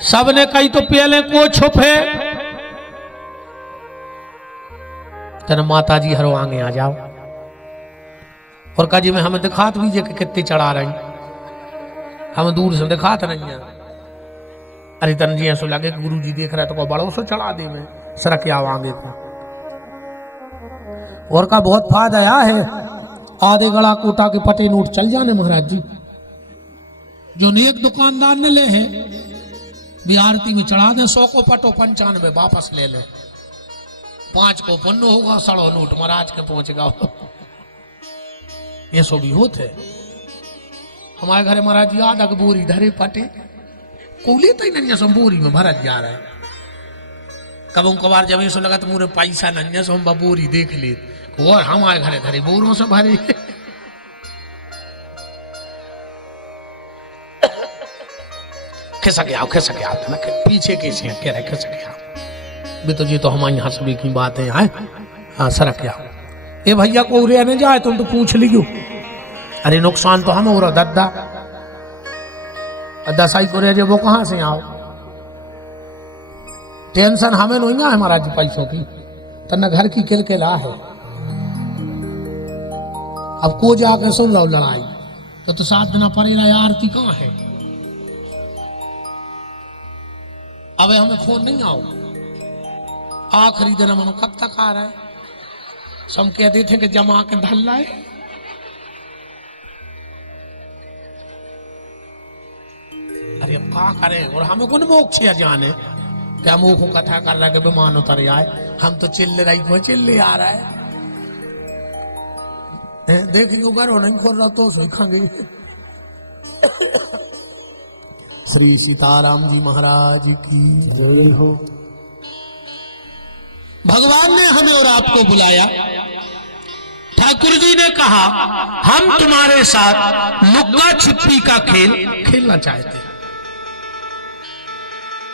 सबने कही तो पहले को छुपे तेरे माता जी हरो आगे आ जाओ और काजी में हमें दिखात भी कि कितने चढ़ा रही हम दूर से दिखात नहीं है। अरे तन जी ऐसा लगे गुरु जी देख रहे तो को बड़ो से चढ़ा दे मैं सरक आओ आगे को और का बहुत फायदा आया है। आधे गला कोटा के पटे नोट चल जाने महाराज जी जो नेक दुकानदार ने ले है बिहारती में चढ़ा दे 100 को पटो 95 वापस ले ले 5 को पन्नो होगा 100 नोट महाराज के पहुंचेगा। ये सो भी होते हमारे घर महाराज जी आधा बोरी धरे पटे कोले तो नहीं सो बोरी में भरत जा रहा है। कब कबार जब ऐसा लगा तो मुझे पैसा नहीं सो हम बोरी देख ले और हमारे घरे धरे बोरों से भरे खिसक आओ ना पीछे कैसे कह रहे खिसक आओ भी तो जी तो हमारे यहाँ सभी की बात है। हाँ सरक आओ ये भैया को उरे नहीं जाए तुम तो पूछ लियो। अरे नुकसान तो हम हो रहा दद्दा दसाई को रहे वो कहां से आओ टेंशन हमें नहीं है महाराज जी पैसों की तो न घर की किलकिला है। अब को जाके सुन लो लड़ाई तो 7 दिन पड़ेगा आरती कहाँ है। अब हमें फोन नहीं आओ आखिरी दिन मनो कब तक आ रहा है सब कहते थे कि जमा के धल लाए। अरे अब क्या करें और हमें कौन मोक्ष जाने क्या मुंह को कथा कर रहा है कि मान उतर आए हम तो चिल्ले रही को चिल्ले आ रहा है देखेंगे घर हो नहीं खोल रहा तो सीखेंगे। श्री सीताराम जी महाराज की जय हो। भगवान ने हमें और आपको बुलाया। ठाकुर जी ने कहा हम तुम्हारे साथ लुक्का छिपी का खेल खेलना चाहते हैं।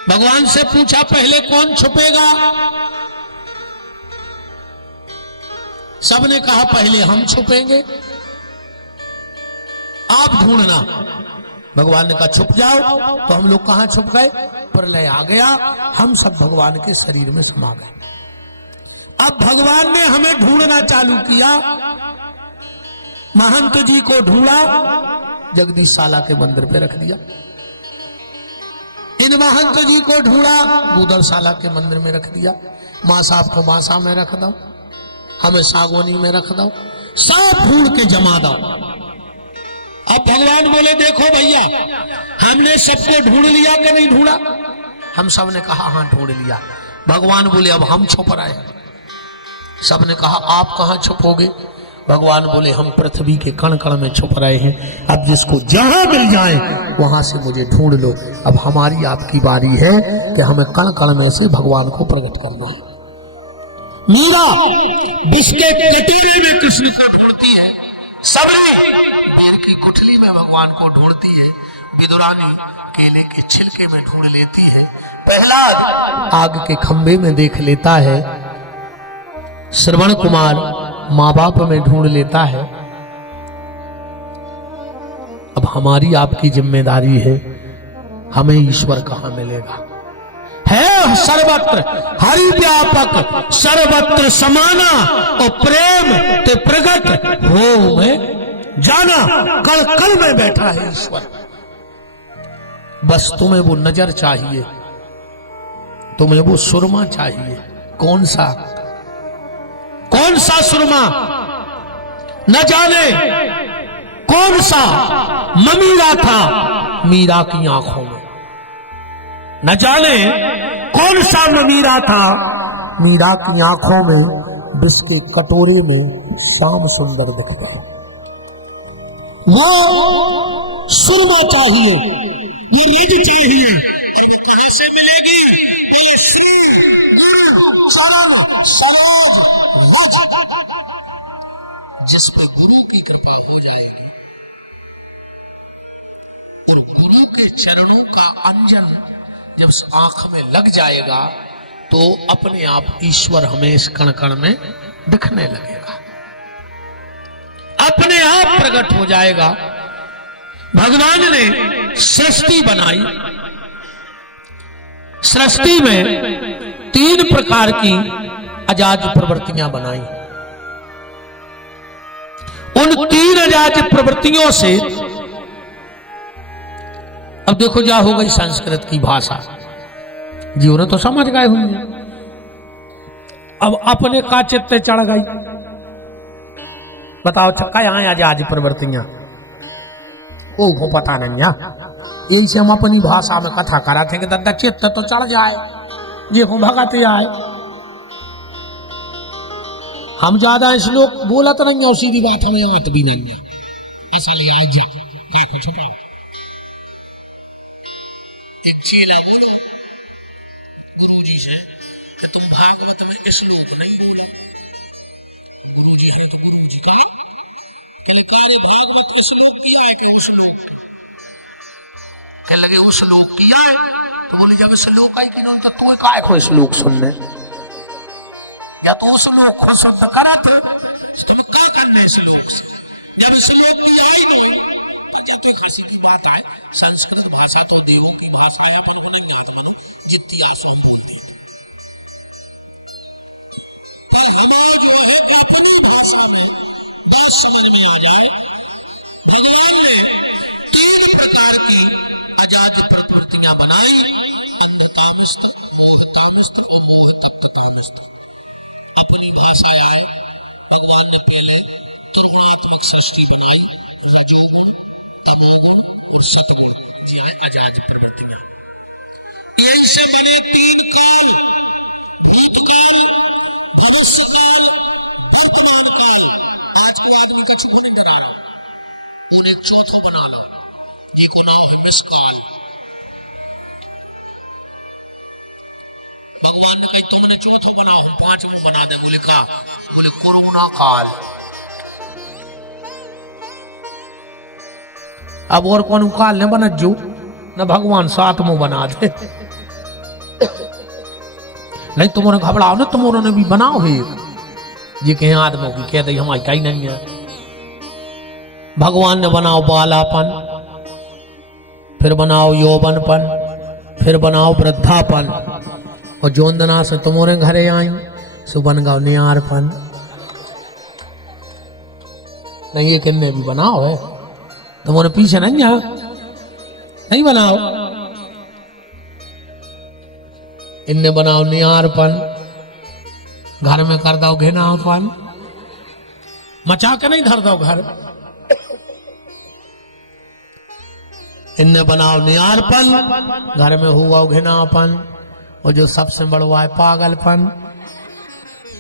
भगवान से पूछा पहले कौन छुपेगा। सबने कहा पहले हम छुपेंगे आप ढूंढना। भगवान ने कहा छुप जाओ तो हम लोग कहां छुप गए प्रलय आ गया हम सब भगवान के शरीर में समा गए। अब भगवान ने हमें ढूंढना चालू किया। महंत जी को ढूंढा जगदीशशाला के मंदिर पे रख दिया। इन महंत जी को ढूंढा बूदलशाला के मंदिर में रख दिया। मां साहब को मासा में रख दो हमें सागवानी में रख दो सब ढूंढ के जमा दो। अब भगवान बोले देखो भैया हमने सबको ढूंढ लिया कि नहीं ढूंढा। हम सब ने कहा हाँ ढूंढ लिया। भगवान बोले अब हम छुप रहे हैं। सबने कहा आप कहां छुपोगे। भगवान बोले हम पृथ्वी के कण कण में छुप रहे हैं। अब जिसको जहां मिल जाए वहां से मुझे ढूंढ लो। अब हमारी आपकी बारी है कि हमें कण कण में से भगवान को प्रकट करना है। मीरा बिस्किट कटोरे में कृष्ण को ढूंढती है। सबने बेर की गुठली में भगवान को ढूंढती है। विदुरानी केले के छिलके में ढूंढ लेती है। प्रहलाद आग के खंभे में देख लेता है। श्रवण कुमार माँ बाप में ढूंढ लेता है। अब हमारी आपकी जिम्मेदारी है हमें ईश्वर कहां मिलेगा। है सर्वत्र हरि व्यापक सर्वत्र समाना और प्रेम ते प्रगट हो में जाना। कल कल में बैठा है ईश्वर। बस तुम्हें वो नजर चाहिए तुम्हें वो सुरमा चाहिए। कौन सा सुरमा न जाने कौन सा ममीरा था मीरा की आंखों में। न जाने कौन सा ममीरा था मीरा की आंखों में। जिसके कटोरे में शाम सुंदर दिखता वो सुरमा चाहिए ये रिज चाहिए। कहां से मिलेगी जिस पे गुरु की कृपा हो जाएगी और गुरु के चरणों का अंजन जब आंख में लग जाएगा तो अपने आप ईश्वर हमें इस कण कण में दिखने लगेगा। अपने आप प्रकट हो जाएगा। भगवान ने सृष्टि बनाई सृष्टि में 3 प्रकार की अजाज प्रवृत्तियां बनाई। उन 3 अजाज प्रवृत्तियों से अब देखो क्या हो गई संस्कृत की भाषा, जीवन तो समझ गए होंगे। अब अपने का चित्त चढ़ गई, बताओ छक्का यहां अजाज प्रवृत्तियां ओ पता नहीं है। इनसे हम अपनी भाषा में कथा करा थे कि दादा चित्त तो चढ़ जाए, ये हो भगत आए। हम ज्यादा श्लोक बोलत नहीं और सीधी बात हमें आत भी नहीं है, ऐसा ले आए जा का छुपा। एक चेला बोलो गुरुजी से कि तुम भागवत में श्लोक नहीं बोलो। गुरुजी है तो गुरुजी का क्या भागवत का श्लोक किया है क्या? श्लोक क्या लगे वो श्लोक किया है तो बोले जब श्लोक आई कि तो तू काय को श्लोक सुनने, या तो उस श्लोक को शुद्ध करा था तुम्हें क्या करना है श्लोक से। जब श्लोक किया ही नहीं तो जब हंसी की बात है, संस्कृत भाषा तो देवों की भाषा है, अपन मन इतिहास हमें जो है अपनी भाषा में बात समझ में आ जाए। भगवान ने 3 प्रकार की अजाज प्रवृत्तियां बनाई, अंधकामिष्ट, मोहकामिष्ट और मोहतत्वकामिष्ट। अपनी भाषा आए, भगवान ने पहले त्रिगुणात्मक सृष्टि बनाई, रजोगुण, तमोगुण और सतगुण, जी अजाज प्रवृत्तियां। इनसे बने 3 काल, भूतकाल, भविष्यकाल, वर्तमान काल। आज के आदमी का चुप नहीं करा, उन्हें 4था बना लो, जिसको नाम है मिसकाल। भगवान ने कहा तुमने 4था बनाओ, हम 5वां बना दे। बोले का? बोले कोरोना काल। अब और कौन काल ने बना जो न भगवान 7वां बना दे। नहीं तुमने घबराओ ना, तुमने भी बनाओ है ये कहीं आदमों की कह दे हमारी कहीं नहीं है। भगवान ने बनाओ बालापन, फिर बनाओ यौवनपन, फिर बनाओ वृद्धापन, और जोंदना से तुम्हारे घरे आई सुबन गाओ नियारपन। नहीं ये किन्ने भी बनाओ है, तुम्हारे पीछे नहीं है, नहीं बनाओ। इनने बनाओ नियारपन, घर में कर दो घिनापन, मचा के नहीं धर दो घर। इनने बनाओ नियारपन, घर में हुआ घिनापन, और जो सबसे बड़ा है पागलपन,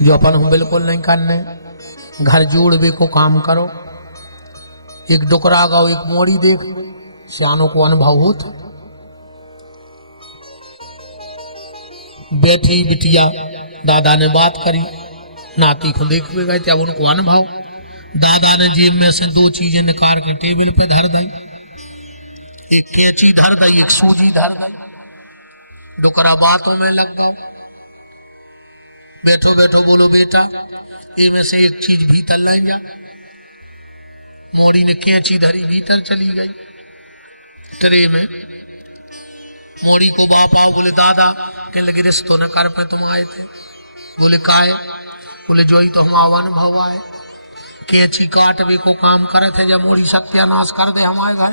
जो अपन हूं बिल्कुल नहीं करने। घर जोड़ भी को काम करो, एक डुकरा गाओ एक मोड़ी देख, सियानों को अनुभव होता। बैठी बिटिया दादा ने बात करी, नाती को देख भी गए थे, अब उनको अनुभव। दादा ने जेब में से 2 चीजें निकाल के टेबल पे धर दी, एक कैंची धर दी, एक सूजी धर दी। डुकरा बातों में लग गओ, बैठो बैठो बोलो बेटा ये में से एक चीज भीतर ले जा। मोड़ी ने कैंची धरी, भीतर चली गई ट्रे में। मोड़ी को बाप आओ, बोले दादा के लगे रिश्तों ने कर पे तुम आए थे। बोले काहे? बोले जो ही तो हम अनुभव आए, कैंची काटवे को काम करे थे, जब मोड़ी सत्यानाश कर दे हमारे घर।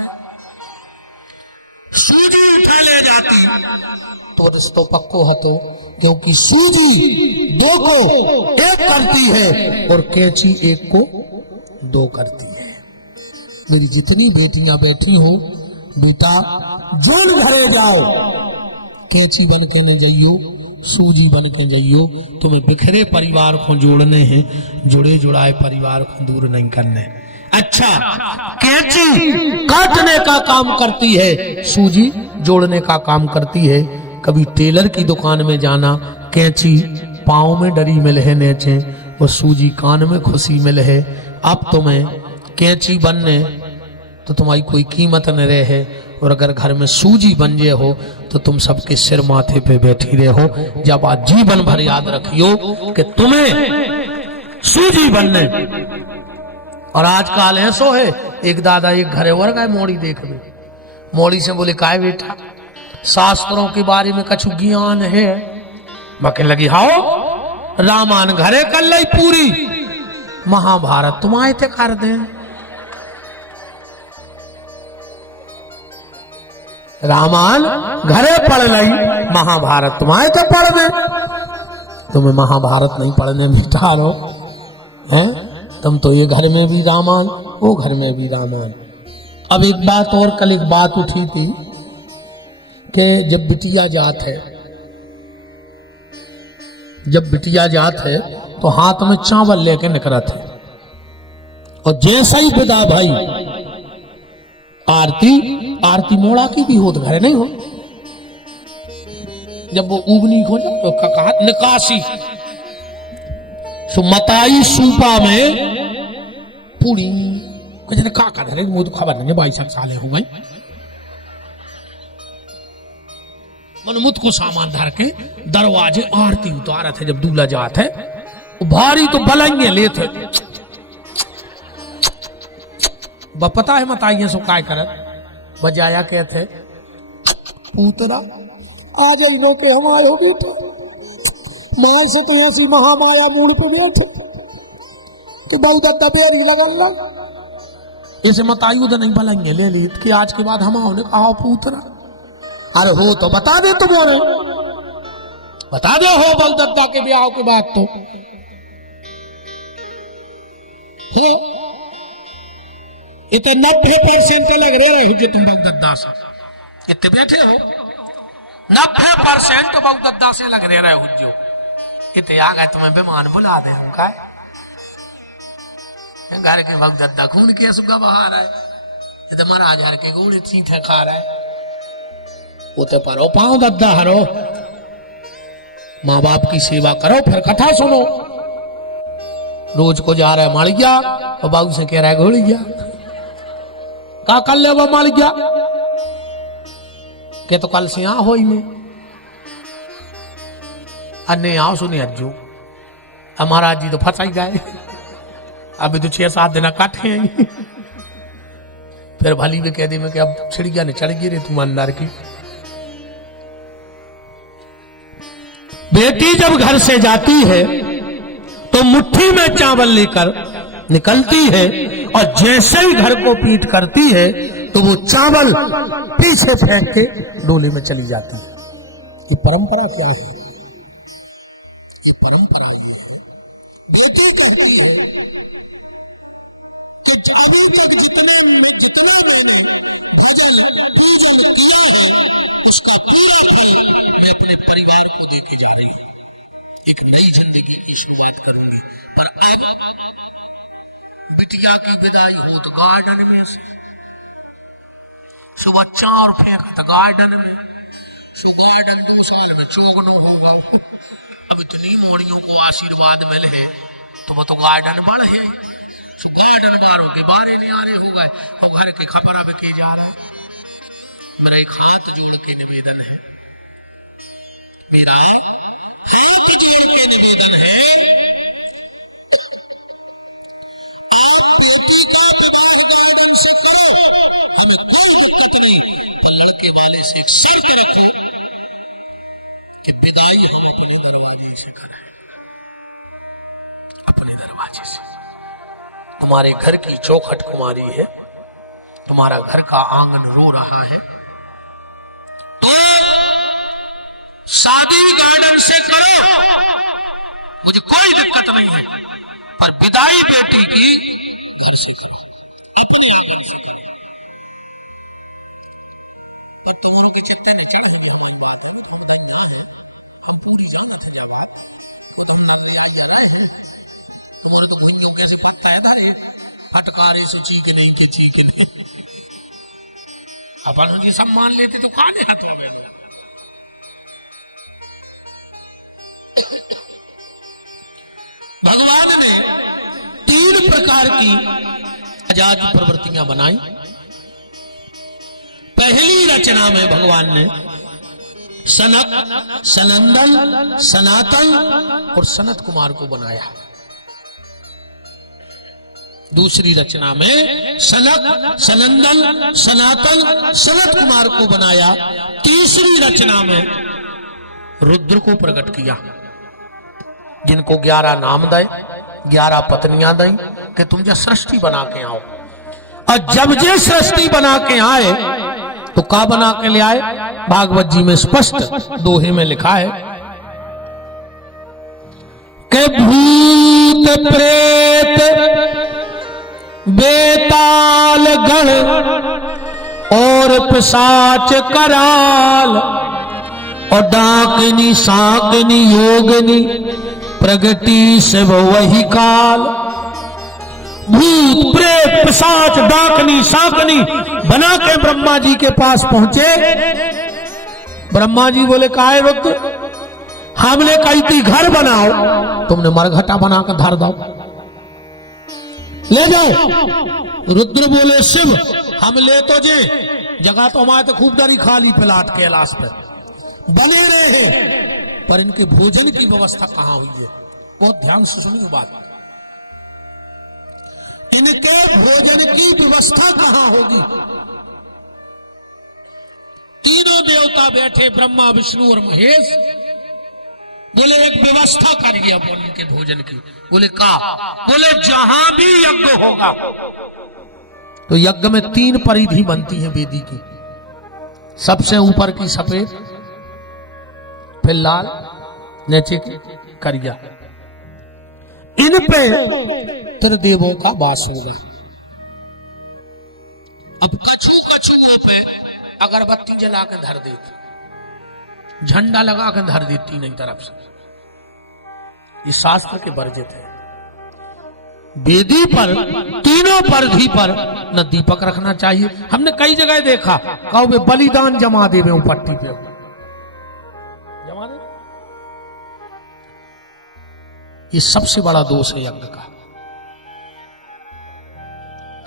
सूजी उठा ले जाती तो रिश्तों पक्को हतो, क्योंकि सूजी 2 को 1 करती है और कैंची 1 को 2 करती है। मेरी जितनी बेटियां बैठी हो, बेटा जोन घरे जाओ, कैंची बन के न जाइयो, सूजी बन के जाइयो। तुम्हें बिखरे परिवार को जोड़ने हैं, जुड़े जुड़ाए परिवार को दूर नहीं करने। अच्छा, कैंची काटने का काम करती है, सूजी जोड़ने का काम करती है। कभी टेलर की दुकान में जाना, कैंची पाँव में डरी मिल है नेचे, वो सूजी कान में खुशी मिल है। अब तुम्हें कैंची बनने तो तुम्हारी कोई कीमत न रहे, और अगर घर में सूजी बन जे हो तो तुम सबके सिर माथे पे बैठी रहे हो। जब आज जीवन भर याद रखियो कि तुम्हें सूजी बनने। और आजकल ऐसो है, एक दादा एक घरे वर गए, मोड़ी देख ली, मोड़ी से बोले काय बेटा शास्त्रों के बारे में कछु ज्ञान है? मके लगी हाओ रामायण घरे कर ली पूरी, महाभारत तुम आए थे कर दे। रामायण घरे पढ़ ली, महाभारत तुम आए थे पढ़ दे। तुम्हें महाभारत नहीं पढ़ने बिठा रहो हैं? तुम तो ये घर में भी रामायण, वो घर में भी रामायण। अब एक बात और, कल एक बात उठी थी कि जब बिटिया जात है, जब बिटिया जात है तो हाथ में चावल लेके निकलत है, और जैसा ही विदा भाई आरती, आरती मोड़ा की भी हो तो घर नहीं हो। जब वो उगनी हो जाए तो कहा निकासी सुमताई सूपा में पूरी कुछ ने का कर, मुझे तो खबर नहीं, 22 साल हो गई। मनमुत को सामान धर के दरवाजे आरती उतारा थे। जब दूल्हा जात है भारी तो बलंगे ले थे, पता है मत आइए सो काय कर बजाया के थे पूतरा आ जाइनो के हमारे होगी तो माय से तो ऐसी महामाया मूड पे बैठे तो बहुत दबेरी लगल इसे मत आयु तो नहीं बलंगे ले ली कि आज के बाद हम ने कहा पूतरा। अरे हो तो बता दे, तुम बता दे हो बलदत्ता के ब्याह के बाद तो इतने 90% लग रहे हो जो तुम बलदत्ता से इतने बैठे हो, 90% बलदत्ता से लग रहे हो जो इतने आ गए। तुम्हें बेमान बुला दे हम का घर के बलदत्ता खून के सुगा बहा रहा है, इधर महाराज हर के गोले चीठे खा रहा है। उते पारो पाओ दद्दा हरो, माँ बाप की सेवा करो, फिर कथा सुनो। रोज को जा रहा है माड़ गया और बाबू से कह रहा है घोड़ गया, का कल ले वो माड़ गया के तो कल से यहाँ हो ही में अन्य आओ सुने अज्जू हमारा जी तो फंसा ही गए, अभी तो 6-7 दिन काटे हैं। फिर भली भी कह दी मैं कि अब चिड़िया ने चढ़ गई रे तुम अंदर की। बेटी जब घर से जाती है तो मुट्ठी में चावल लेकर निकलती है, और जैसे ही घर को पीट करती है तो वो चावल पीछे फेंक के डोले में चली जाती है। ये परंपरा क्या है? ये परंपरा बेटी कहती है कि जितना भजन पूजन किया है उसका पूरा मैं अपने परिवार को देके जा रही हूँ, एक नई जिंदगी की शुरुआत करूंगी। पर अब बिटिया की विदाई हो तो गार्डन में सुबह 4 फेंक तो गार्डन में, गार्डन 2 साल में चौगनो होगा। अब इतनी मोड़ियों को आशीर्वाद मिले है तो वो तो गार्डन बढ़े, गार्डन बारों के बारे नियारे हो गए तो घर की खबर अब की जा रहा है। मेरा एक हाथ जोड़ के निवेदन है, मेरा हाथ जोड़ के निवेदन है, आप बेटी का विवाह गार्डन से करो, हमें कोई दिक्कत नहीं, तो लड़के वाले से एक शर्त रखो कि विदाई हम अपने दरवाजे से करें, अपने दरवाजे से। तुम्हारे घर की चौखट कुमारी है, तुम्हारा घर का आंगन रो रहा है, शादी गार्डन से करो, मुझे कोई दिक्कत नहीं है, पर विदाई बेटी की घर से करो, अपने आंगन से करो। और तुम्हारों की चिंता नहीं चढ़ी हुई हमारी बात है, हम पूरी जाने थे जब बात उधर ले आ जा रहा है, और तो कोई कैसे पत्ता है धारे फटकारे से चीख नहीं कि चीख नहीं, अपन उनकी सम्मान लेते तो खाने हाथ में। भगवान ने 3 प्रकार की आजाद प्रवृत्तियां बनाई। पहली रचना में भगवान ने सनक, सनंदन, सनातन और सनत कुमार को बनाया। दूसरी रचना में सनक, सनंदन, सनातन, सनत कुमार को बनाया। तीसरी रचना में रुद्र को प्रकट किया, जिनको 11 नाम दे, 11 पत्नियां दई कि तुम जो सृष्टि बना के आओ। और जब ये सृष्टि बना के आए तो का बना के ले आए? भागवत जी में स्पष्ट दोहे में लिखा है कि भूत प्रेत बेताल गण और पिशाच कराल और डाकनी साकनी योगनी प्रगति से वही काल। भूत प्रेत पिशाच डाकनी साकनी बना के ब्रह्मा जी के पास पहुंचे। ब्रह्मा जी बोले काहे रुद्र, हमने कही थी घर बनाओ, तुमने मरघटा बना कर धर दो, ले जाओ। रुद्र बोले शिव हम ले तो जे, जगह तो हमारे तो खूब डरी खाली प्लाट कैलाश पे बने रहे हैं, पर इनके भोजन की व्यवस्था कहां हुई है? बहुत ध्यान से सुनिए बात। इनके भोजन की व्यवस्था कहां होगी? तीनों देवता बैठे, ब्रह्मा विष्णु और महेश। बोले एक व्यवस्था करिए अपन इनके भोजन की। बोले का? बोले जहां भी यज्ञ होगा तो यज्ञ में 3 परिधि बनती है वेदी की। सबसे ऊपर की सफेद, फिर लाल, नीचे की करिया। इन पे त्रिदेवों का वास होगा। अब कछुओं पे अगरबत्ती जला के धर देती, झंडा लगा के धर देती नहीं तरफ से। ये शास्त्र के वर्जित है। वेदी पर तीनों परिधि पर न दीपक रखना चाहिए। हमने कई जगह देखा, कहो वे बलिदान जमा देवे पट्टी पे जमा दे। ये सबसे बड़ा दोष है यज्ञ का।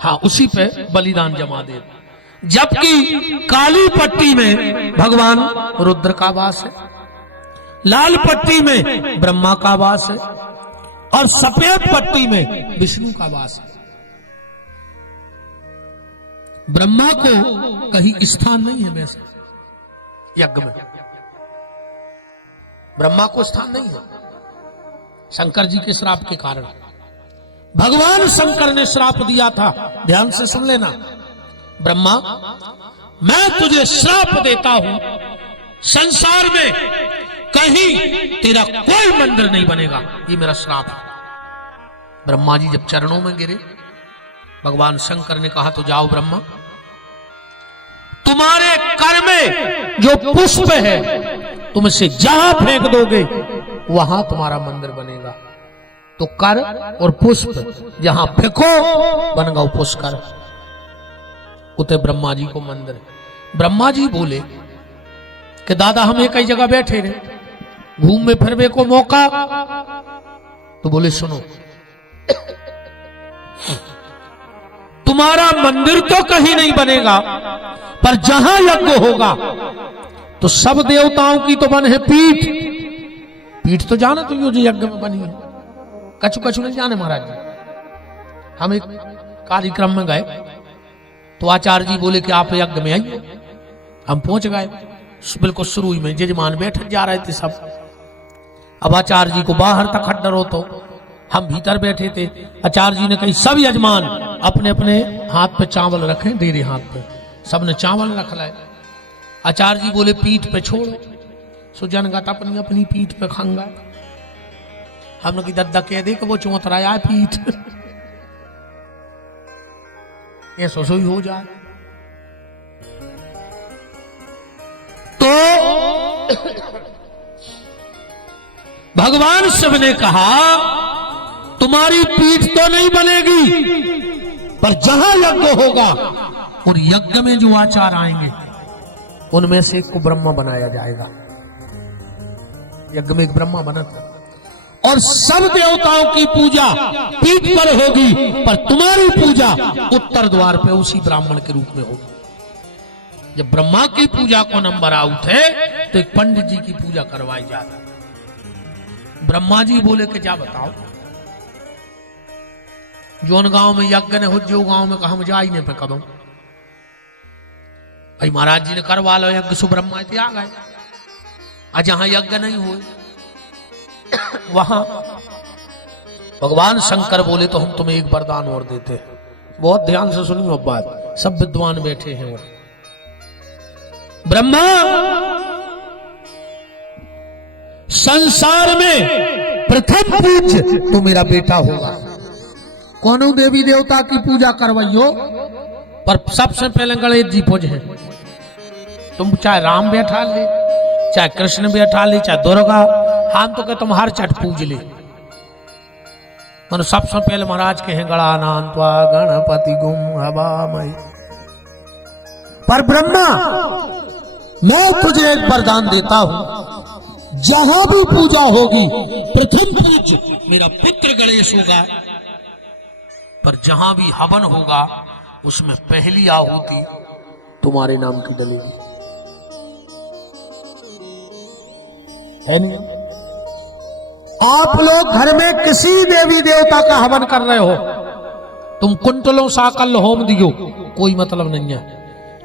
हाँ, उसी पे बलिदान जमा दे। जबकि काली पट्टी में भगवान रुद्र का वास है, लाल पट्टी में ब्रह्मा का वास है और सफेद पट्टी में विष्णु का वास है। ब्रह्मा को कहीं स्थान नहीं है वैसे यज्ञ में, ब्रह्मा को स्थान नहीं है। शंकर जी के श्राप के कारण भगवान शंकर ने श्राप दिया था। ध्यान से सुन लेना, ब्रह्मा मैं तुझे श्राप देता हूं, संसार में कहीं तेरा कोई मंदिर नहीं बनेगा, ये मेरा श्राप है। ब्रह्मा जी जब चरणों में गिरे, भगवान शंकर ने कहा तो जाओ ब्रह्मा, तुम्हारे कर में जो पुष्प है तुम इसे जहां फेंक दोगे वहां तुम्हारा मंदिर बनेगा। तो कर और पुष्प जहां फेंको बन गौ पुष्कर, उते ब्रह्मा जी को मंदिर। ब्रह्मा जी बोले कि दादा हम एक ही जगह बैठे रहे, घूमने फिरने को मौका। तो बोले सुनो, तुम्हारा मंदिर तो कहीं नहीं बनेगा, पर जहां यज्ञ होगा तो सब देवताओं की तो बन है पीठ। पीठ तो जाना तो जो यज्ञ में बनी है, कछु कछु नहीं जाने महाराज जी। हम एक कार्यक्रम में गए तो आचार्य जी बोले कि आप यज्ञ में आइए। हम पहुंच गए, बिल्कुल शुरू में जजमान बैठक जा रहे थे सब। अब आचार्य जी को बाहर तक खड्डर हो, तो हम भीतर बैठे थे। आचार्य जी ने कही सब यजमान अपने अपने हाथ पे चावल रखें, डेरे हाथ पे। सबने चावल रख लाए। आचार्य जी बोले पीठ पे छोड़ो। सुजनगत अपनी अपनी पीठ पे खंगा। हमने की दद्दा कह दे कि वो चौतराया पीठ ये सोसोई हो जाए। तो भगवान शिव ने कहा तुम्हारी पीठ तो नहीं बनेगी, पर जहां यज्ञ होगा और यज्ञ में जो आचार आएंगे उनमें से एक को ब्रह्मा बनाया जाएगा। यज्ञ में एक ब्रह्मा बना था और सब देवताओं की पूजा पीठ पर होगी, पर तुम्हारी पूजा उत्तर द्वार पे उसी ब्राह्मण के रूप में होगी। जब ब्रह्मा की पूजा को नंबर आउट है तो एक पंडित जी की पूजा करवाई जाती। ब्रह्मा जी बोले कि क्या बताओ, जोन गांव में यज्ञ ने हो, जो गांव में कहा हम जा ही नहीं पे कदम। भाई महाराज जी ने करवा लो यज्ञ, सुब्रह्मा थे आ गए। आज जहां यज्ञ नहीं हुए वहां भगवान शंकर बोले तो हम तुम्हें एक वरदान और देते हैं। बहुत ध्यान से सुनियो बात, सब विद्वान बैठे हैं। ब्रह्मा, संसार में प्रथम पूज्य तो मेरा बेटा होगा। कौन देवी देवता की पूजा करवाइयो, पर सबसे पहले गणेश जी पूजे। तुम चाहे राम बैठा ले, चाहे कृष्ण बैठा ले, चाहे दुर्गा, हम तो कह तुम हर चट पूज ले। मन सबसे पहले महाराज के हैं गणानान्त्वा गणपति गुम हवामहि। पर ब्रह्मा, मैं तुझे एक वरदान देता हूं, जहां भी पूजा होगी प्रथम पूज्य मेरा पुत्र गणेश होगा, पर जहां भी हवन होगा उसमें पहली आहुति तुम्हारे नाम की डलेगी। है नहीं? आप लोग घर में किसी देवी देवता का हवन कर रहे हो, तुम कुंटलों साकल होम दियो, कोई मतलब नहीं है।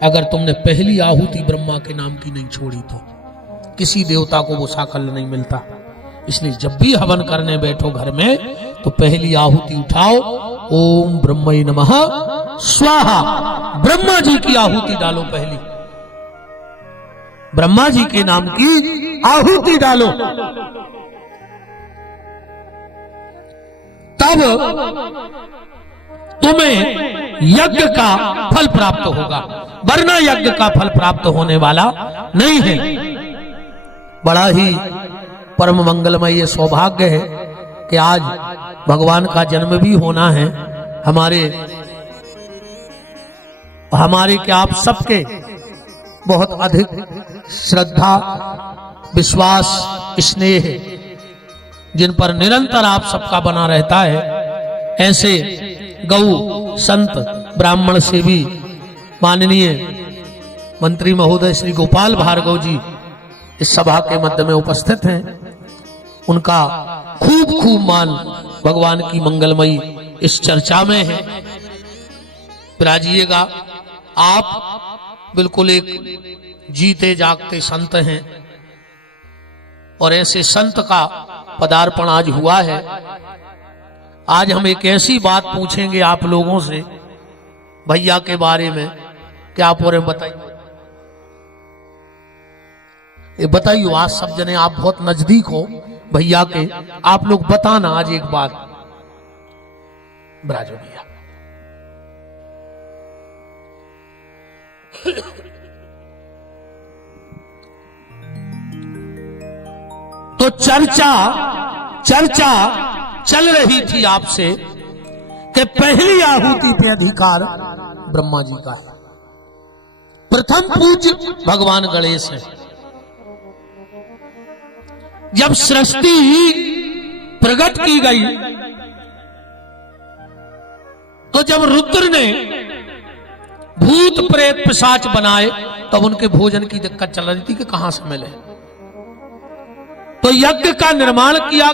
अगर तुमने पहली आहुति ब्रह्मा के नाम की नहीं छोड़ी तो किसी देवता को वो साकल नहीं मिलता। इसलिए जब भी हवन करने बैठो घर में तो पहली आहुति उठाओ, ओम ब्रह्मणे नमः स्वाहा, ब्रह्मा जी की आहुति डालो। पहली ब्रह्मा जी के नाम की आहुति डालो, तब तुम्हें यज्ञ का फल प्राप्त होगा, वरना यज्ञ का फल प्राप्त होने वाला नहीं है। बड़ा ही परम मंगलमय ये सौभाग्य है कि आज भगवान का जन्म भी होना है। हमारे के आप सबके बहुत अधिक श्रद्धा, विश्वास, स्नेह जिन पर निरंतर आप सबका बना रहता है, ऐसे गौ संत ब्राह्मण सेवी माननीय मंत्री महोदय श्री गोपाल भार्गव जी इस सभा के मध्य में उपस्थित हैं। उनका खूब खूब मान भगवान की मंगलमयी इस चर्चा में है। विराजिएगा। आप बिल्कुल एक जीते जागते संत हैं और ऐसे संत का पदार्पण आज हुआ है। आज हम एक ऐसी बात पूछेंगे आप लोगों से भैया के बारे में, क्या आप और बताइए, ये बताइए। आज सब जने आप बहुत नजदीक हो भैया के, आप लोग बताना आज एक बात। ब्राजो भैया तो चर्चा चल रही थी आपसे कि पहली आहुति पे अधिकार ब्रह्मा जी का है, प्रथम पूज्य भगवान गणेश है। जब सृष्टि प्रकट की गई तो जब रुद्र ने भूत प्रेत पिशाच बनाए तब उनके भोजन की दिक्कत चल रही थी कि कहां से मिले, तो यज्ञ का निर्माण किया